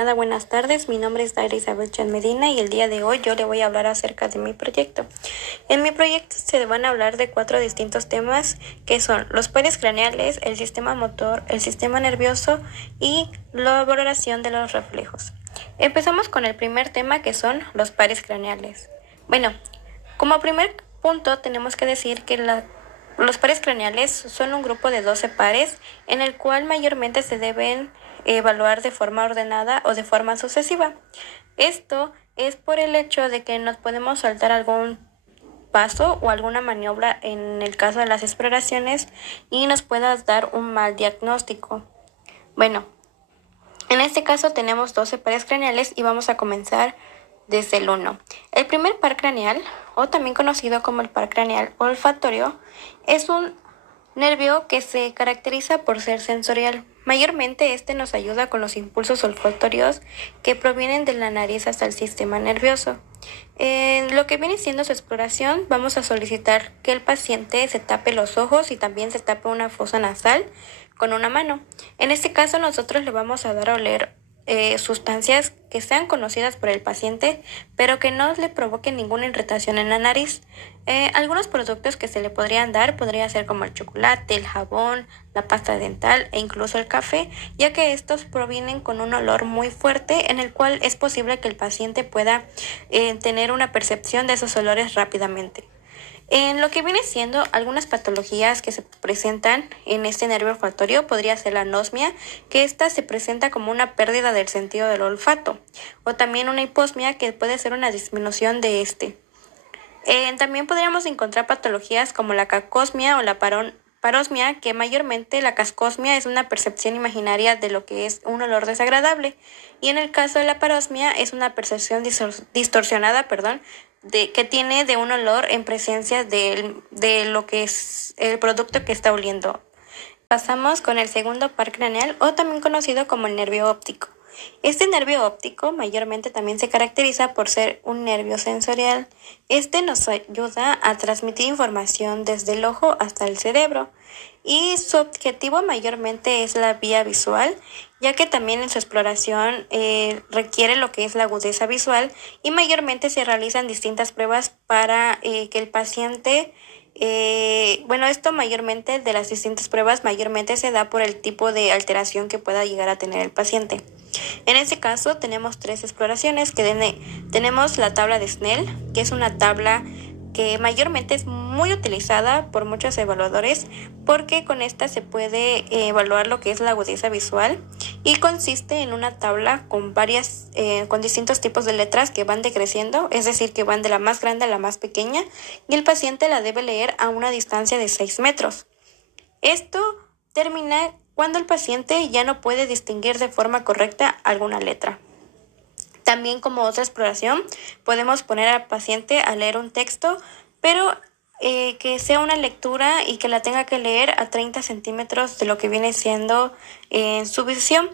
Buenas tardes, mi nombre es Daira Isabel Chan Medina y el día de hoy yo le voy a hablar acerca de mi proyecto. En mi proyecto se van a hablar de 4 distintos temas que son los pares craneales, el sistema motor, el sistema nervioso y la valoración de los reflejos. Empezamos con el primer tema que son los pares craneales. Bueno, como primer punto tenemos que decir que los pares craneales son un grupo de 12 pares en el cual mayormente se deben evaluar de forma ordenada o de forma sucesiva. Esto es por el hecho de que nos podemos saltar algún paso o alguna maniobra en el caso de las exploraciones y nos pueda dar un mal diagnóstico. Bueno, en este caso tenemos 12 pares craneales y vamos a comenzar desde el 1. El primer par craneal, o también conocido como el par craneal olfatorio, es un nervio que se caracteriza por ser sensorial. Mayormente este nos ayuda con los impulsos olfatorios que provienen de la nariz hasta el sistema nervioso. En lo que viene siendo su exploración, vamos a solicitar que el paciente se tape los ojos y también se tape una fosa nasal con una mano. En este caso nosotros le vamos a dar a oler sustancias que sean conocidas por el paciente, pero que no le provoquen ninguna irritación en la nariz. Algunos productos que se le podrían dar podría ser como el chocolate, el jabón, la pasta dental e incluso el café, ya que estos provienen con un olor muy fuerte en el cual es posible que el paciente pueda tener una percepción de esos olores rápidamente. En lo que viene siendo algunas patologías que se presentan en este nervio olfatorio podría ser la anosmia, que esta se presenta como una pérdida del sentido del olfato, o también una hiposmia, que puede ser una disminución de este. También podríamos encontrar patologías como la cacosmia o la parosmia, que mayormente la cascosmia es una percepción imaginaria de lo que es un olor desagradable, y en el caso de la parosmia es una percepción distorsionada, que tiene de un olor en presencia de lo que es el producto que está oliendo. Pasamos con el segundo par craneal, o también conocido como el nervio óptico. Este nervio óptico mayormente también se caracteriza por ser un nervio sensorial. Este nos ayuda a transmitir información desde el ojo hasta el cerebro y su objetivo mayormente es la vía visual, ya que también en su exploración requiere lo que es la agudeza visual y mayormente se realizan distintas pruebas para que el paciente esto mayormente de las distintas pruebas mayormente se da por el tipo de alteración que pueda llegar a tener el paciente. En este caso tenemos 3 exploraciones tenemos la tabla de Snell, que es una tabla que mayormente es muy utilizada por muchos evaluadores porque con esta se puede evaluar lo que es la agudeza visual y consiste en una tabla con con distintos tipos de letras que van decreciendo, es decir, que van de la más grande a la más pequeña y el paciente la debe leer a una distancia de 6 metros. Esto termina cuando el paciente ya no puede distinguir de forma correcta alguna letra. También, como otra exploración, podemos poner al paciente a leer un texto, pero que sea una lectura y que la tenga que leer a 30 centímetros de lo que viene siendo su visión.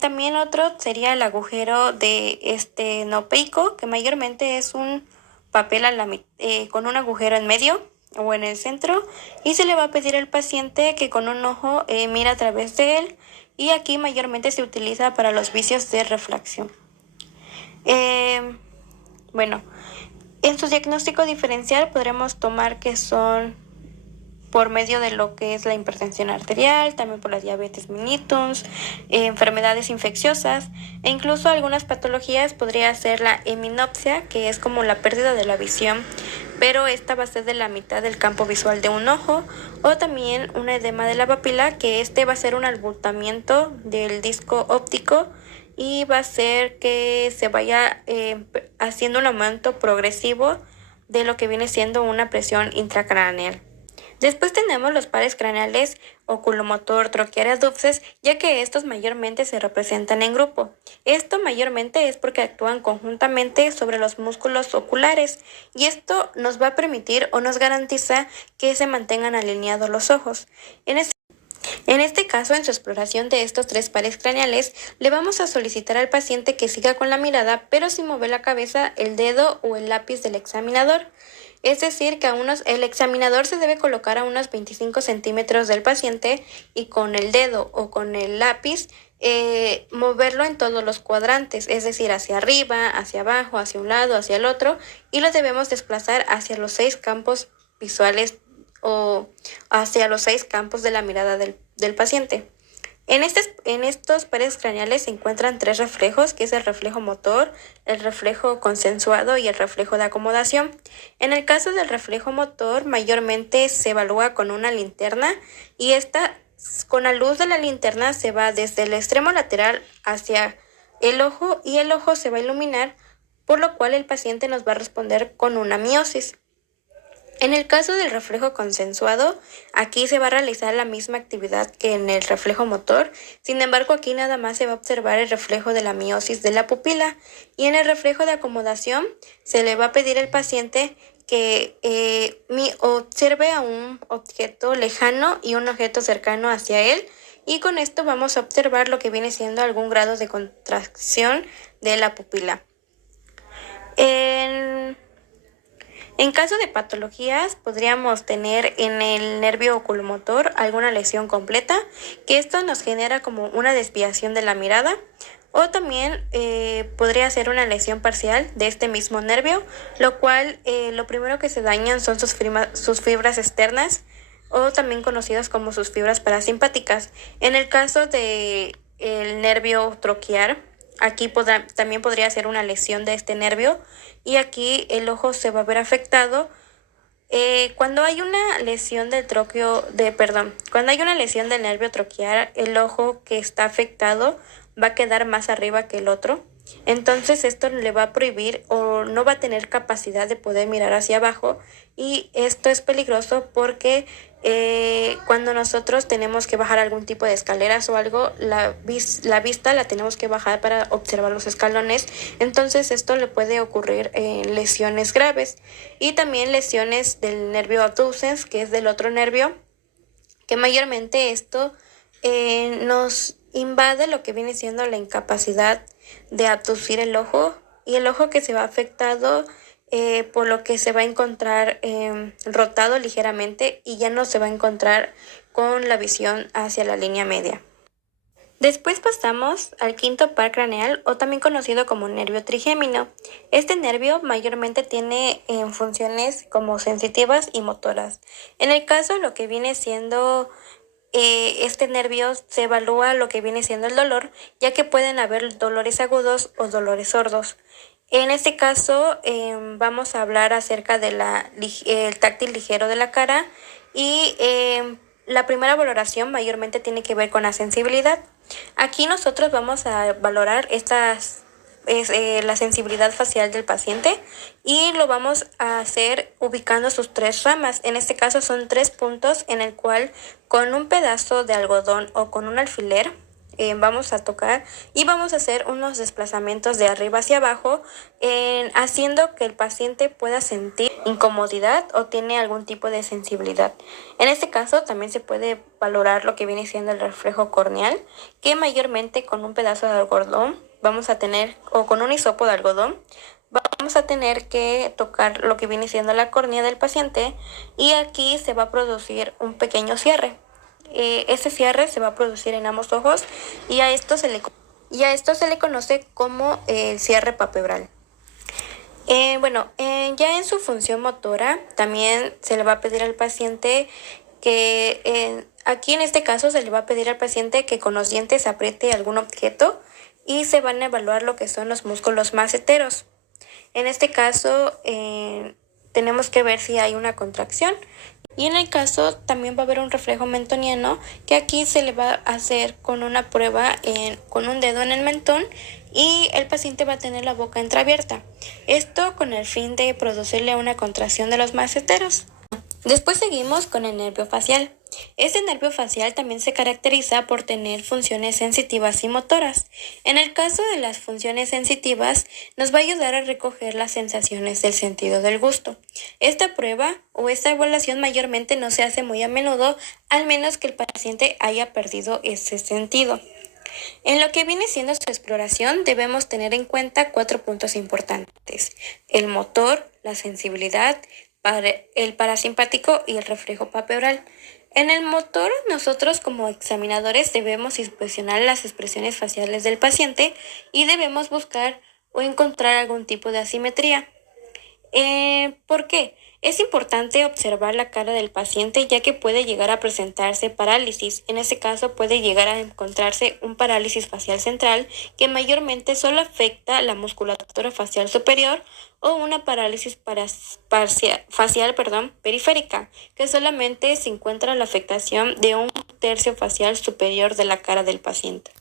También otro sería el agujero de nopeico, que mayormente es un papel con un agujero en medio o en el centro, y se le va a pedir al paciente que con un ojo mire a través de él, y aquí mayormente se utiliza para los vicios de refracción. Bueno, en su diagnóstico diferencial podremos tomar que son por medio de lo que es la hipertensión arterial, también por la diabetes mellitus, enfermedades infecciosas e incluso algunas patologías podría ser la heminopsia, que es como la pérdida de la visión, pero esta va a ser de la mitad del campo visual de un ojo, o también un edema de la papila, que va a ser un abultamiento del disco óptico y va a ser que se vaya haciendo un aumento progresivo de lo que viene siendo una presión intracraneal. Después tenemos los pares craneales oculomotor troquiara-dupses, ya que estos mayormente se representan en grupo. Esto mayormente es porque actúan conjuntamente sobre los músculos oculares y esto nos va a permitir o nos garantiza que se mantengan alineados los ojos. En este caso, en su exploración de estos 3 pares craneales, le vamos a solicitar al paciente que siga con la mirada, pero sin mover la cabeza, el dedo o el lápiz del examinador. Es decir, que el examinador se debe colocar a unos 25 centímetros del paciente y con el dedo o con el lápiz moverlo en todos los cuadrantes, es decir, hacia arriba, hacia abajo, hacia un lado, hacia el otro, y lo debemos desplazar hacia los 6 campos visuales o hacia los 6 campos de la mirada del paciente. En estos pares craneales se encuentran 3 reflejos, que es el reflejo motor, el reflejo consensuado y el reflejo de acomodación. En el caso del reflejo motor, mayormente se evalúa con una linterna y con la luz de la linterna se va desde el extremo lateral hacia el ojo y el ojo se va a iluminar, por lo cual el paciente nos va a responder con una miosis. En el caso del reflejo consensuado, aquí se va a realizar la misma actividad que en el reflejo motor, sin embargo aquí nada más se va a observar el reflejo de la miosis de la pupila, y en el reflejo de acomodación se le va a pedir al paciente que observe a un objeto lejano y un objeto cercano hacia él, y con esto vamos a observar lo que viene siendo algún grado de contracción de la pupila. En caso de patologías, podríamos tener en el nervio oculomotor alguna lesión completa, que esto nos genera como una desviación de la mirada, o también podría ser una lesión parcial de este mismo nervio, lo cual lo primero que se dañan son sus fibras externas, o también conocidas como sus fibras parasimpáticas. En el caso de el nervio troquiar, aquí también podría ser una lesión de este nervio, y aquí el ojo se va a ver afectado. Cuando hay una lesión cuando hay una lesión del nervio troquiar, el ojo que está afectado va a quedar más arriba que el otro. Entonces esto le va a prohibir o no va a tener capacidad de poder mirar hacia abajo, y esto es peligroso porque cuando nosotros tenemos que bajar algún tipo de escaleras o algo, la vista la tenemos que bajar para observar los escalones. Entonces esto le puede ocurrir lesiones graves, y también lesiones del nervio abducens, que es del otro nervio, que mayormente esto nos invade lo que viene siendo la incapacidad de abducir el ojo, y el ojo que se va afectado, por lo que se va a encontrar rotado ligeramente y ya no se va a encontrar con la visión hacia la línea media. Después pasamos al quinto par craneal, o también conocido como nervio trigémino. Este nervio mayormente tiene funciones como sensitivas y motoras. En el caso lo que viene siendo este nervio, se evalúa lo que viene siendo el dolor, ya que pueden haber dolores agudos o dolores sordos. En este caso vamos a hablar acerca de el táctil ligero de la cara, y la primera valoración mayormente tiene que ver con la sensibilidad. Aquí nosotros vamos a valorar la sensibilidad facial del paciente, y lo vamos a hacer ubicando sus 3 ramas. En este caso son 3 puntos en el cual con un pedazo de algodón o con un alfiler vamos a tocar y vamos a hacer unos desplazamientos de arriba hacia abajo, haciendo que el paciente pueda sentir incomodidad o tiene algún tipo de sensibilidad. En este caso también se puede valorar lo que viene siendo el reflejo corneal, que mayormente con un pedazo de algodón vamos a tener, o con un hisopo de algodón, vamos a tener que tocar lo que viene siendo la córnea del paciente, y aquí se va a producir un pequeño cierre. Ese cierre se va a producir en ambos ojos, y a esto se le conoce como el cierre palpebral. Ya en su función motora también se le va a pedir al paciente que, aquí en este caso se le va a pedir al paciente que con los dientes apriete algún objeto, y se van a evaluar lo que son los músculos masseteros. En este caso tenemos que ver si hay una contracción. Y en el caso también va a haber un reflejo mentoniano, que aquí se le va a hacer con una prueba con un dedo en el mentón, y el paciente va a tener la boca entreabierta. Esto con el fin de producirle una contracción de los masseteros. Después seguimos con el nervio facial. Este nervio facial también se caracteriza por tener funciones sensitivas y motoras. En el caso de las funciones sensitivas, nos va a ayudar a recoger las sensaciones del sentido del gusto. Esta prueba o esta evaluación mayormente no se hace muy a menudo, al menos que el paciente haya perdido ese sentido. En lo que viene siendo su exploración, debemos tener en cuenta 4 puntos importantes: el motor, la sensibilidad, el parasimpático y el reflejo palpebral. En el motor, nosotros como examinadores debemos inspeccionar las expresiones faciales del paciente y debemos buscar o encontrar algún tipo de asimetría. ¿Por qué? Es importante observar la cara del paciente ya que puede llegar a presentarse parálisis. En este caso puede llegar a encontrarse un parálisis facial central que mayormente solo afecta la musculatura facial superior o una parálisis facial, periférica, que solamente se encuentra la afectación de un tercio facial superior de la cara del paciente.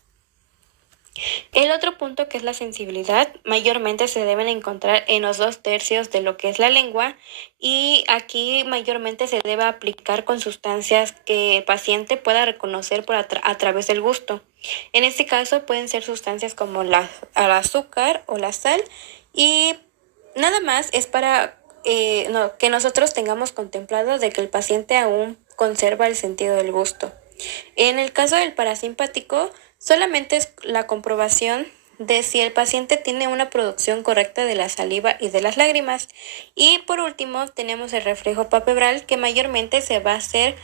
El otro punto, que es la sensibilidad, mayormente se deben encontrar en los 2/3 de lo que es la lengua, y aquí mayormente se debe aplicar con sustancias que el paciente pueda reconocer a través del gusto. En este caso pueden ser sustancias como el azúcar o la sal, y nada más es para que nosotros tengamos contemplado de que el paciente aún conserva el sentido del gusto. En el caso del parasimpático, solamente es la comprobación de si el paciente tiene una producción correcta de la saliva y de las lágrimas. Y por último, tenemos el reflejo palpebral, que mayormente se va a hacer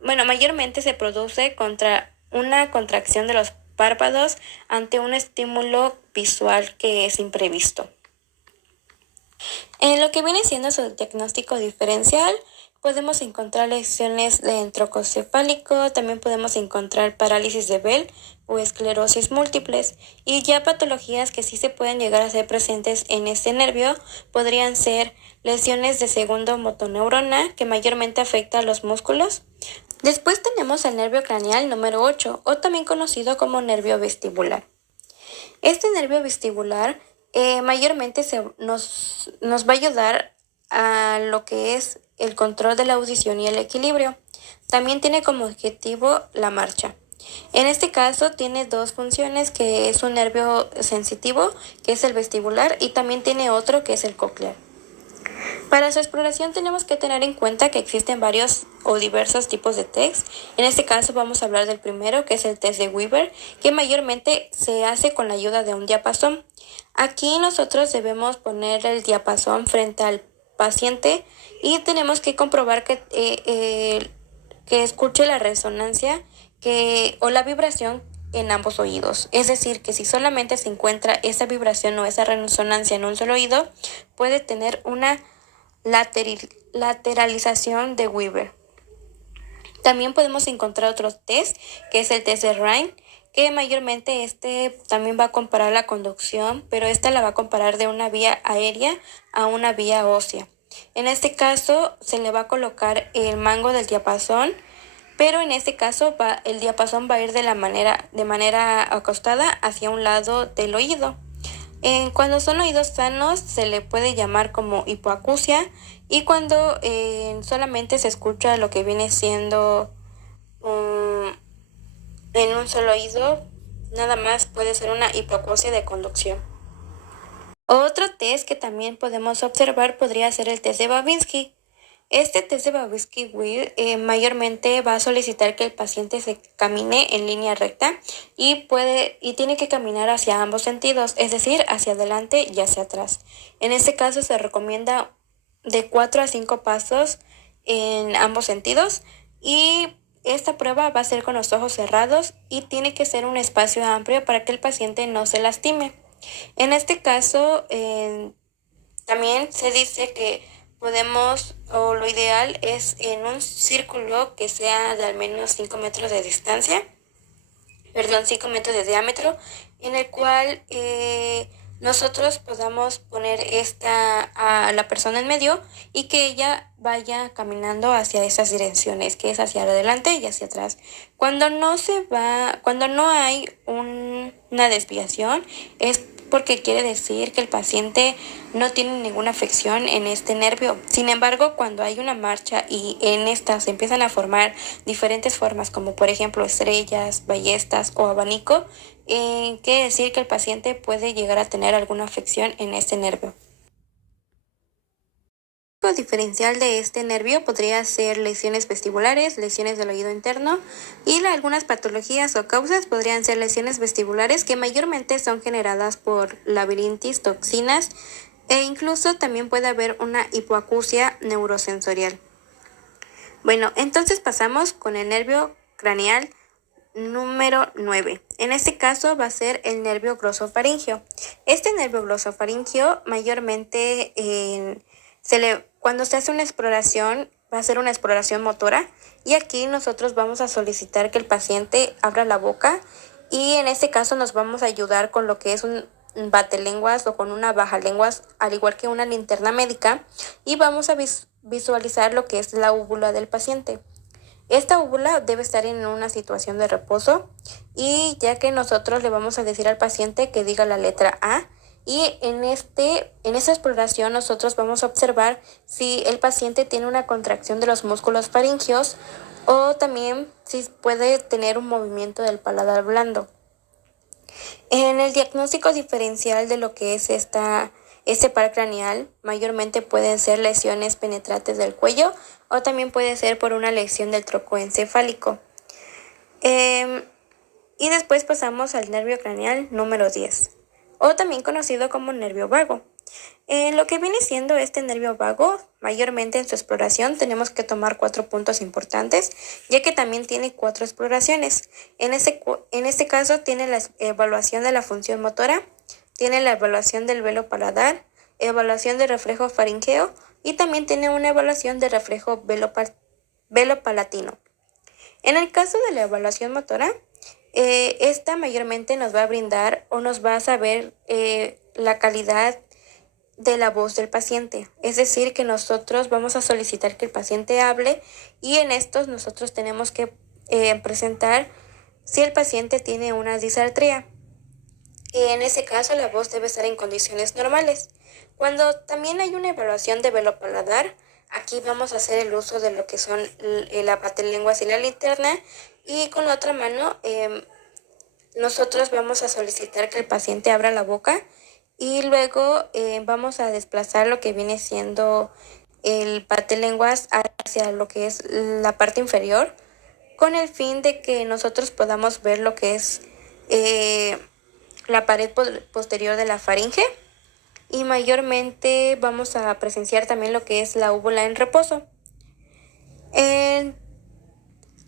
mayormente se produce contra una contracción de los párpados ante un estímulo visual que es imprevisto. En lo que viene siendo su diagnóstico diferencial, podemos encontrar lesiones de troncocefálico, también podemos encontrar parálisis de Bell o esclerosis múltiples, y ya patologías que sí se pueden llegar a ser presentes en este nervio podrían ser lesiones de segundo motoneurona, que mayormente afecta a los músculos. Después tenemos el nervio craneal número 8, o también conocido como nervio vestibular. Este nervio vestibular mayormente nos va a ayudar a lo que es el control de la audición y el equilibrio. También tiene como objetivo la marcha. En este caso tiene dos funciones, que es un nervio sensitivo, que es el vestibular, y también tiene otro, que es el coclear. Para su exploración tenemos que tener en cuenta que existen varios o diversos tipos de test. En este caso vamos a hablar del primero, que es el test de Weber, que mayormente se hace con la ayuda de un diapasón. Aquí nosotros debemos poner el diapasón frente al paciente y tenemos que comprobar que escuche la resonancia o la vibración en ambos oídos. Es decir, que si solamente se encuentra esa vibración o esa resonancia en un solo oído, puede tener una lateralización de Weber. También podemos encontrar otro test, que es el test de Rhine, que mayormente también va a comparar la conducción, pero la va a comparar de una vía aérea a una vía ósea. En este caso se le va a colocar el mango del diapasón, pero en este caso el diapasón va a ir de manera acostada hacia un lado del oído. Cuando son oídos sanos se le puede llamar como hipoacusia, y cuando solamente se escucha lo que viene siendo en un solo oído, nada más puede ser una hipoacusia de conducción. Otro test que también podemos observar podría ser el test de Babinski. Este test de Babinski-Weill mayormente va a solicitar que el paciente se camine en línea recta y tiene que caminar hacia ambos sentidos, es decir, hacia adelante y hacia atrás. En este caso se recomienda de 4 a 5 pasos en ambos sentidos, y esta prueba va a ser con los ojos cerrados y tiene que ser un espacio amplio para que el paciente no se lastime. En este caso también se dice que o lo ideal es en un círculo que sea de al menos 5 metros de distancia, 5 metros de diámetro, en el cual nosotros podamos poner a la persona en medio y que ella vaya caminando hacia esas direcciones, que es hacia adelante y hacia atrás. Cuando no hay una desviación, es porque quiere decir que el paciente no tiene ninguna afección en este nervio. Sin embargo, cuando hay una marcha y en esta se empiezan a formar diferentes formas, como por ejemplo estrellas, ballestas o abanico, quiere decir que el paciente puede llegar a tener alguna afección en este nervio. El diferencial de este nervio podría ser lesiones vestibulares, lesiones del oído interno, y algunas patologías o causas podrían ser lesiones vestibulares que mayormente son generadas por labirintis, toxinas, e incluso también puede haber una hipoacusia neurosensorial. Bueno, entonces pasamos con el nervio craneal número 9. En este caso va a ser el nervio glosofaringeo. Este nervio glosofaringeo mayormente cuando se hace una exploración va a ser una exploración motora y aquí nosotros vamos a solicitar que el paciente abra la boca y en este caso nos vamos a ayudar con lo que es un batelenguas o con una bajalenguas, al igual que una linterna médica, y vamos a visualizar lo que es la úvula del paciente. Esta úvula debe estar en una situación de reposo y ya que nosotros le vamos a decir al paciente que diga la letra A y en esta exploración nosotros vamos a observar si el paciente tiene una contracción de los músculos faringeos o también si puede tener un movimiento del paladar blando. En el diagnóstico diferencial de lo que es este par craneal, mayormente pueden ser lesiones penetrantes del cuello o también puede ser por una lesión del tronco encefálico. Y después pasamos al nervio craneal número 10, o también conocido como nervio vago. En lo que viene siendo este nervio vago, mayormente en su exploración tenemos que tomar 4 puntos importantes, ya que también tiene 4 exploraciones. En este caso tiene la evaluación de la función motora, tiene la evaluación del velo paladar, evaluación de reflejo faringeo y también tiene una evaluación de reflejo velo palatino. En el caso de la evaluación motora, esta mayormente nos va a brindar o nos va a saber la calidad de la voz del paciente, es decir, que nosotros vamos a solicitar que el paciente hable y en estos nosotros tenemos que presentar si el paciente tiene una disartría. En ese caso la voz debe estar en condiciones normales. Cuando también hay una evaluación de velo paladar, aquí vamos a hacer el uso de lo que son la batelenguas y la linterna y con la otra mano nosotros vamos a solicitar que el paciente abra la boca y luego vamos a desplazar lo que viene siendo el batelenguas hacia lo que es la parte inferior con el fin de que nosotros podamos ver lo que es la pared posterior de la faringe y mayormente vamos a presenciar también lo que es la úvula en reposo.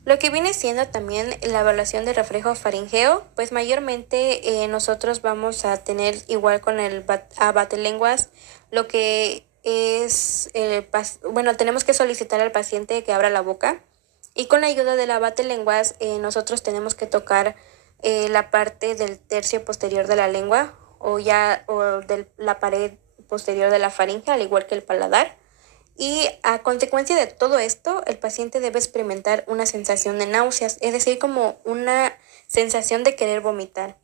Lo que viene siendo también la evaluación de reflejo faringeo, pues mayormente nosotros vamos a tener igual con el batelenguas lo que es, tenemos que solicitar al paciente que abra la boca y con la ayuda de la batelenguas nosotros tenemos que tocar la parte del tercio posterior de la lengua o de la pared posterior de la faringe, al igual que el paladar. Y a consecuencia de todo esto, el paciente debe experimentar una sensación de náuseas, es decir, como una sensación de querer vomitar,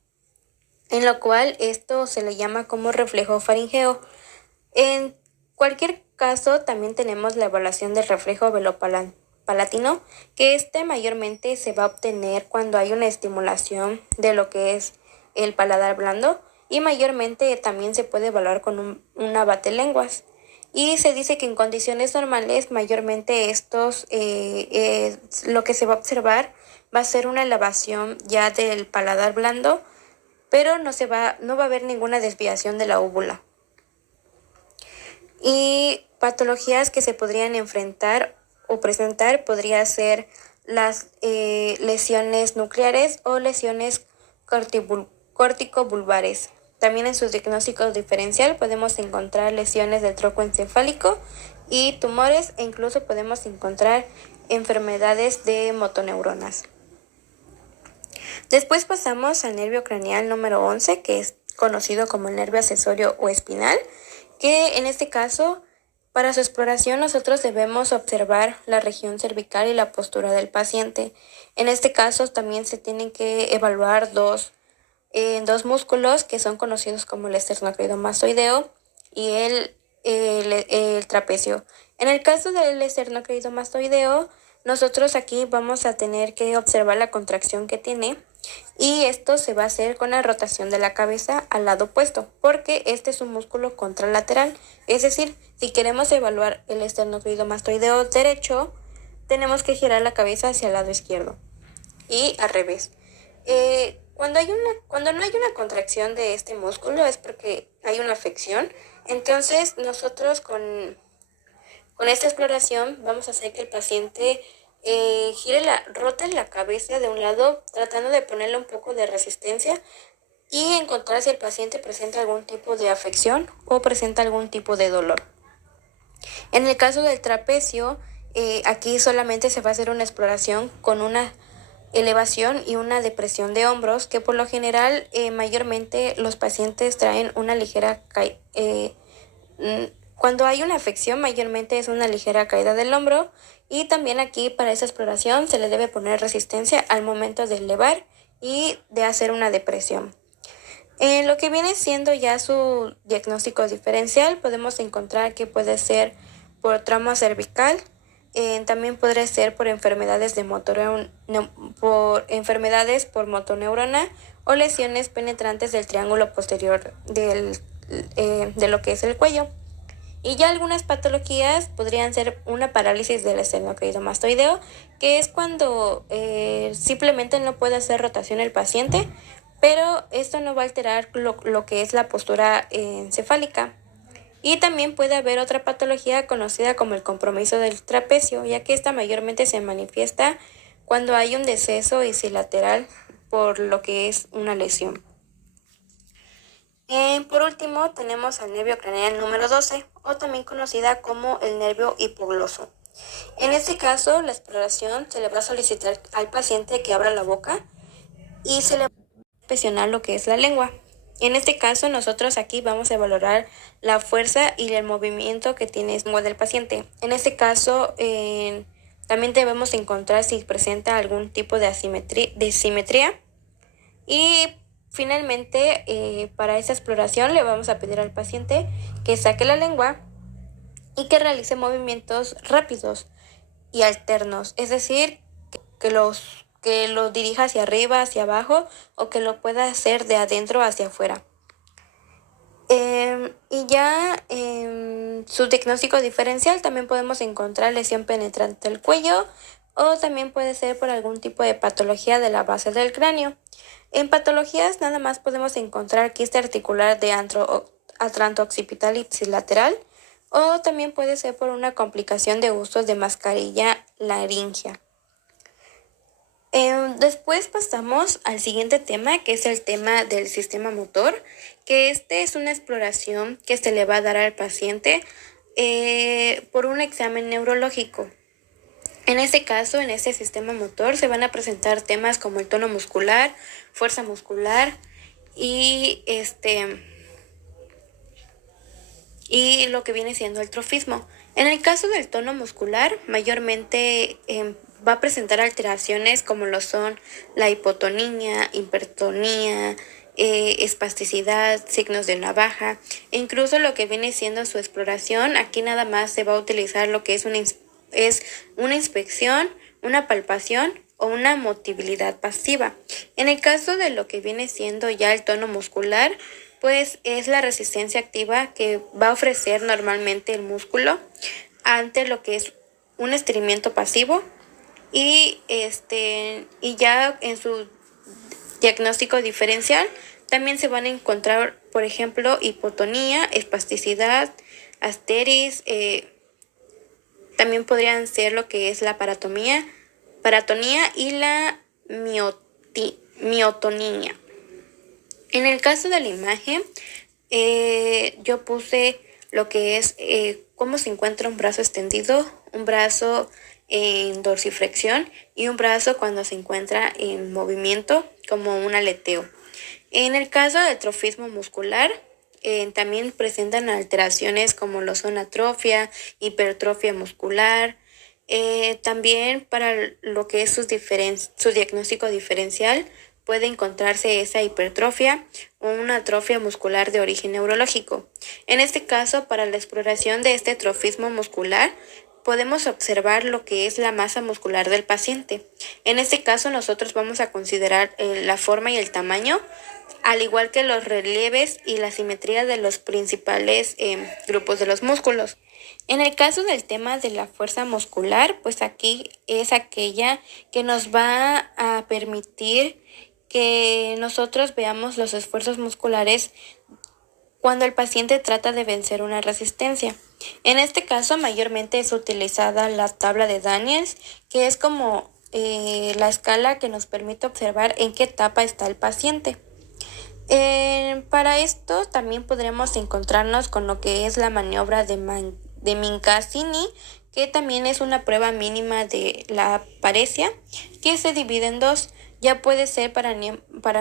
en lo cual esto se le llama como reflejo faringeo. En cualquier caso, también tenemos la evaluación del reflejo velopalatino, que mayormente se va a obtener cuando hay una estimulación de lo que es el paladar blando y mayormente también se puede evaluar con una batelenguas. Y se dice que en condiciones normales, mayormente lo que se va a observar va a ser una elevación ya del paladar blando, pero no va a haber ninguna desviación de la úvula. Y patologías que se podrían enfrentar o presentar podría ser las lesiones nucleares o lesiones corticobulbares. También en su diagnóstico diferencial podemos encontrar lesiones del tronco encefálico y tumores e incluso podemos encontrar enfermedades de motoneuronas. Después pasamos al nervio craneal número 11, que es conocido como el nervio accesorio o espinal, que en este caso, para su exploración nosotros debemos observar la región cervical y la postura del paciente. En este caso también se tienen que evaluar dos músculos que son conocidos como el esternocleidomastoideo y el trapecio. En el caso del esternocleidomastoideo, nosotros aquí vamos a tener que observar la contracción que tiene y esto se va a hacer con la rotación de la cabeza al lado opuesto, porque este es un músculo contralateral. Es decir, si queremos evaluar el esternocleidomastoideo derecho, tenemos que girar la cabeza hacia el lado izquierdo y al revés. Cuando no hay una contracción de este músculo es porque hay una afección. Entonces nosotros con Con esta exploración vamos a hacer que el paciente rote la cabeza de un lado, tratando de ponerle un poco de resistencia y encontrar si el paciente presenta algún tipo de afección o presenta algún tipo de dolor. En el caso del trapecio, aquí solamente se va a hacer una exploración con una elevación y una depresión de hombros, que por lo general mayormente los pacientes traen una ligera cuando hay una afección mayormente es una ligera caída del hombro, y también aquí para esa exploración se le debe poner resistencia al momento de elevar y de hacer una depresión. En lo que viene siendo ya su diagnóstico diferencial, podemos encontrar que puede ser por trauma cervical, también podría ser por enfermedades por motoneurona o lesiones penetrantes del triángulo posterior de lo que es el cuello. Y ya algunas patologías podrían ser una parálisis del esternocleidomastoideo, que es cuando simplemente no puede hacer rotación el paciente, pero esto no va a alterar lo que es la postura encefálica. Y también puede haber otra patología conocida como el compromiso del trapecio, ya que esta mayormente se manifiesta cuando hay un deceso ipsilateral por lo que es una lesión. Por último, tenemos al nervio craneal número 12, o también conocida como el nervio hipogloso. En este caso, la exploración se le va a solicitar al paciente que abra la boca y se le va a inspeccionar lo que es la lengua. En este caso, nosotros aquí vamos a valorar la fuerza y el movimiento que tiene la lengua del paciente. En este caso, también debemos encontrar si presenta algún tipo de simetría. Y finalmente, para esa exploración le vamos a pedir al paciente que saque la lengua y que realice movimientos rápidos y alternos, es decir, que lo dirija hacia arriba, hacia abajo, o que lo pueda hacer de adentro hacia afuera. Y ya en su diagnóstico diferencial también podemos encontrar lesión penetrante del cuello, o también puede ser por algún tipo de patología de la base del cráneo. En patologías nada más podemos encontrar quiste articular de atlanto-occipital ipsilateral, o también puede ser por una complicación de uso de mascarilla laringea. Después pasamos al siguiente tema, que es el tema del sistema motor, que este es una exploración que se le va a dar al paciente por un examen neurológico. En este caso, en este sistema motor se van a presentar temas como el tono muscular, fuerza muscular y lo que viene siendo el trofismo. En el caso del tono muscular, mayormente va a presentar alteraciones como lo son la hipotonía, hipertonía, espasticidad, signos de navaja, e incluso lo que viene siendo su exploración. Aquí nada más se va a utilizar lo que es una inspección, una palpación o una motilidad pasiva. En el caso de lo que viene siendo ya el tono muscular, pues es la resistencia activa que va a ofrecer normalmente el músculo ante lo que es un estiramiento pasivo, y ya en su diagnóstico diferencial también se van a encontrar, por ejemplo, hipotonía, espasticidad, asteris, también podrían ser lo que es la paratonía y la miotonía. En el caso de la imagen, yo puse lo que es cómo se encuentra un brazo extendido, un brazo en dorsiflexión y un brazo cuando se encuentra en movimiento, como un aleteo. En el caso del trofismo muscular, también presentan alteraciones como lo son atrofia, hipertrofia muscular. También para lo que es su diagnóstico diferencial, puede encontrarse esa hipertrofia o una atrofia muscular de origen neurológico. En este caso, para la exploración de este trofismo muscular, podemos observar lo que es la masa muscular del paciente. En este caso, nosotros vamos a considerar la forma y el tamaño, al igual que los relieves y la simetría de los principales grupos de los músculos. En el caso del tema de la fuerza muscular, pues aquí es aquella que nos va a permitir que nosotros veamos los esfuerzos musculares cuando el paciente trata de vencer una resistencia. En este caso, mayormente es utilizada la tabla de Daniels, que es como la escala que nos permite observar en qué etapa está el paciente. Para esto también podremos encontrarnos con lo que es la maniobra de Minkasini, que también es una prueba mínima de la paresia, que se divide en dos. Ya puede ser para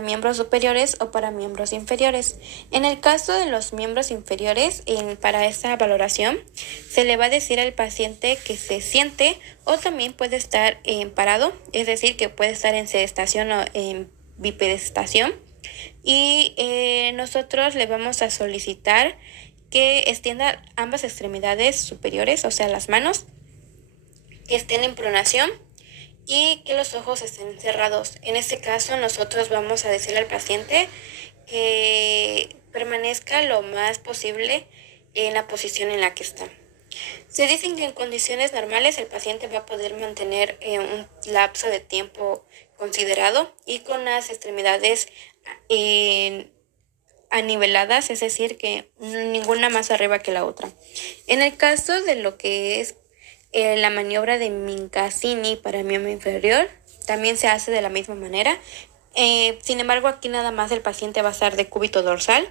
miembros superiores o para miembros inferiores. En el caso de los miembros inferiores, para esta valoración, se le va a decir al paciente que se siente o también puede estar parado, es decir, que puede estar en sedestación o en bipedestación. Y nosotros le vamos a solicitar que extienda ambas extremidades superiores, o sea, las manos, que estén en pronación y que los ojos estén cerrados. En este caso, nosotros vamos a decirle al paciente que permanezca lo más posible en la posición en la que está. Se dice que en condiciones normales el paciente va a poder mantener un lapso de tiempo considerado y con las extremidades aniveladas, es decir, que ninguna más arriba que la otra. En el caso de lo que es la maniobra de Minkasini para miembro inferior, también se hace de la misma manera. Sin embargo, aquí nada más el paciente va a estar de cúbito dorsal.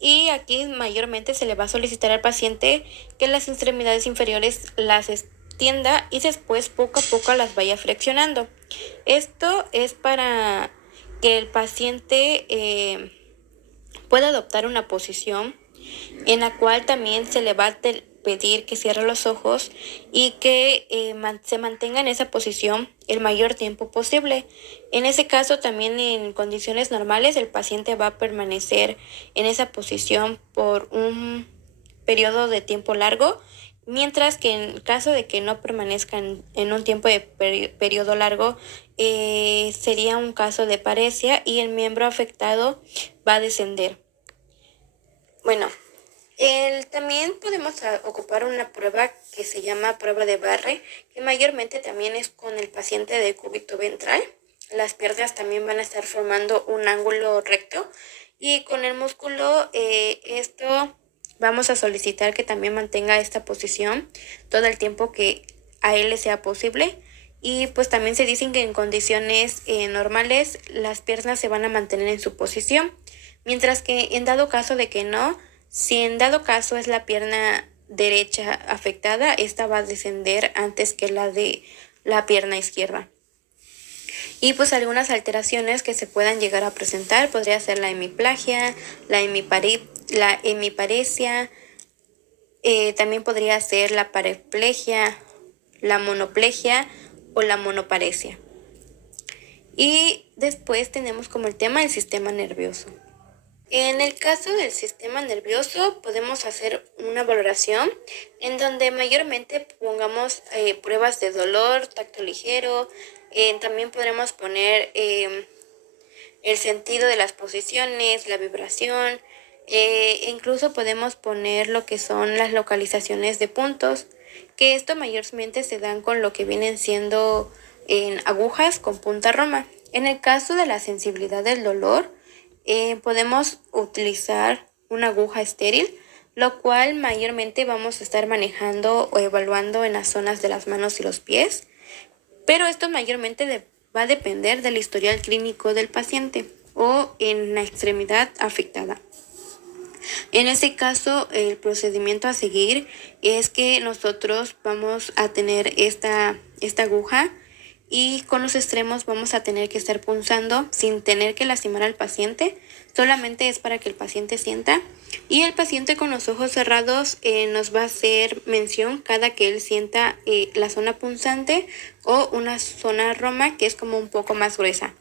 Y aquí mayormente se le va a solicitar al paciente que las extremidades inferiores las extienda y después poco a poco las vaya flexionando. Esto es para que el paciente pueda adoptar una posición en la cual también se le va a pedir que cierre los ojos y que se mantenga en esa posición el mayor tiempo posible. En ese caso, también en condiciones normales, el paciente va a permanecer en esa posición por un periodo de tiempo largo, mientras que en caso de que no permanezcan en un tiempo de periodo largo, sería un caso de paresia y el miembro afectado va a descender. Bueno, también podemos ocupar una prueba que se llama prueba de Barre, que mayormente también es con el paciente de cúbito ventral. Las piernas también van a estar formando un ángulo recto y con el músculo esto vamos a solicitar que también mantenga esta posición todo el tiempo que a él le sea posible. Y pues también se dicen que en condiciones normales las piernas se van a mantener en su posición, mientras que en dado caso de que no, si en dado caso es la pierna derecha afectada, esta va a descender antes que la de la pierna izquierda. Y pues algunas alteraciones que se puedan llegar a presentar podría ser la hemiplagia, la hemiparesia, también podría ser la paraplegia, la monoplegia o la monoparesia. Y después tenemos como el tema el sistema nervioso. En el caso del sistema nervioso podemos hacer una valoración en donde mayormente pongamos pruebas de dolor, tacto ligero, también podremos poner el sentido de las posiciones, la vibración, incluso podemos poner lo que son las localizaciones de puntos, que esto mayormente se dan con lo que vienen siendo en agujas con punta roma. En el caso de la sensibilidad del dolor, podemos utilizar una aguja estéril, lo cual mayormente vamos a estar manejando o evaluando en las zonas de las manos y los pies, pero esto mayormente va a depender del historial clínico del paciente o en la extremidad afectada. En este caso, el procedimiento a seguir es que nosotros vamos a tener esta aguja y con los extremos vamos a tener que estar punzando sin tener que lastimar al paciente. Solamente es para que el paciente sienta. Y el paciente con los ojos cerrados nos va a hacer mención cada que él sienta la zona punzante o una zona roma que es como un poco más gruesa.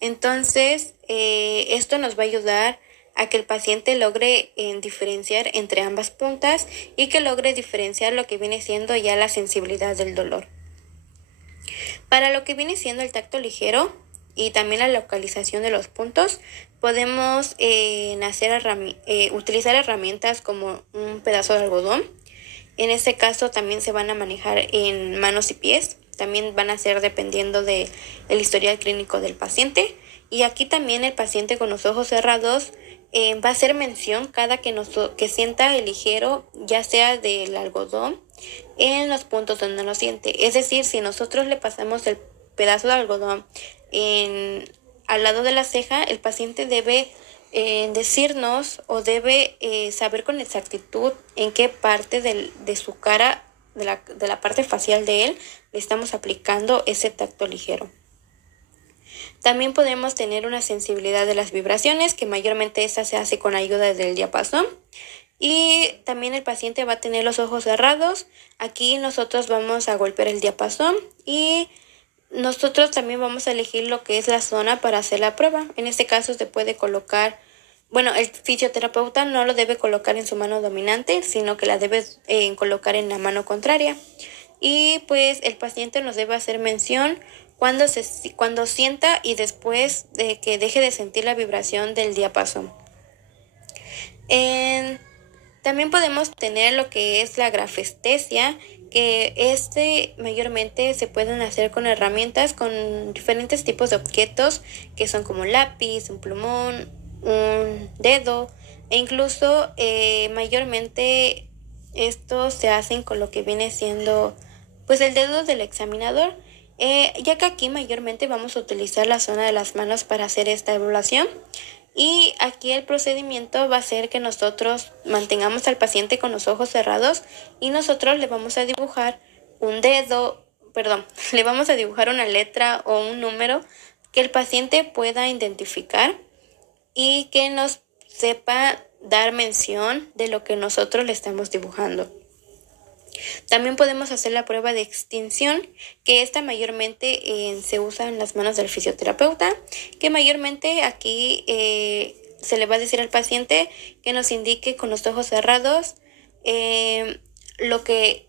Entonces, esto nos va a ayudar a que el paciente logre diferenciar entre ambas puntas y que logre diferenciar lo que viene siendo ya la sensibilidad del dolor. Para lo que viene siendo el tacto ligero y también la localización de los puntos, podemos utilizar herramientas como un pedazo de algodón. En este caso también se van a manejar en manos y pies, también van a ser dependiendo del historial clínico del paciente. Y aquí también el paciente con los ojos cerrados va a hacer mención cada que sienta el ligero, ya sea del algodón, en los puntos donde lo siente. Es decir, si nosotros le pasamos el pedazo de algodón al lado de la ceja, el paciente debe decirnos o debe saber con exactitud en qué parte de su cara, de la parte facial de él, le estamos aplicando ese tacto ligero. También podemos tener una sensibilidad de las vibraciones, que mayormente esta se hace con ayuda del diapasón. Y también el paciente va a tener los ojos cerrados. Aquí nosotros vamos a golpear el diapasón y nosotros también vamos a elegir lo que es la zona para hacer la prueba. En este caso se puede colocar, bueno, el fisioterapeuta no lo debe colocar en su mano dominante, sino que la debe colocar en la mano contraria. Y pues el paciente nos debe hacer mención cuando sienta y después de que deje de sentir la vibración del diapasón. También podemos tener lo que es la grafestesia, que mayormente se pueden hacer con herramientas, con diferentes tipos de objetos, que son como lápiz, un plumón, un dedo, e incluso mayormente estos se hacen con lo que viene siendo pues el dedo del examinador, ya que aquí mayormente vamos a utilizar la zona de las manos para hacer esta evaluación. Y aquí el procedimiento va a ser que nosotros mantengamos al paciente con los ojos cerrados y nosotros le vamos a dibujar le vamos a dibujar una letra o un número que el paciente pueda identificar y que nos sepa dar mención de lo que nosotros le estamos dibujando. También podemos hacer la prueba de extinción, que esta mayormente se usa en las manos del fisioterapeuta, que mayormente aquí se le va a decir al paciente que nos indique con los ojos cerrados lo que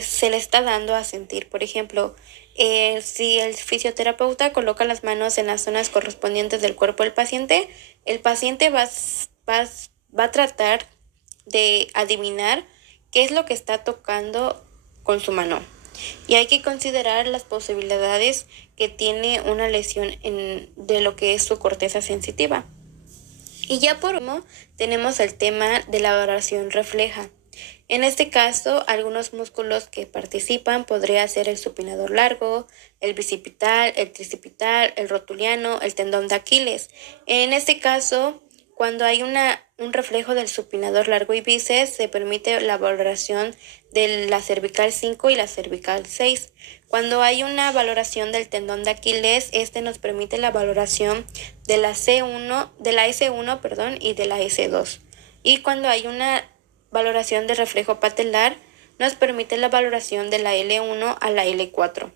se le está dando a sentir. Por ejemplo, si el fisioterapeuta coloca las manos en las zonas correspondientes del cuerpo del paciente, el paciente va a tratar de adivinar qué es lo que está tocando con su mano. Y hay que considerar las posibilidades que tiene una lesión de lo que es su corteza sensitiva. Y ya por último tenemos el tema de la valoración refleja. En este caso, algunos músculos que participan podría ser el supinador largo, el bicipital, el tricipital, el rotuliano, el tendón de Aquiles. En este caso, cuando hay un reflejo del supinador largo y bíceps, se permite la valoración de la cervical 5 y la cervical 6. Cuando hay una valoración del tendón de Aquiles, nos permite la valoración de la S1 y de la S2. Y cuando hay una valoración de reflejo patelar, nos permite la valoración de la L1 a la L4.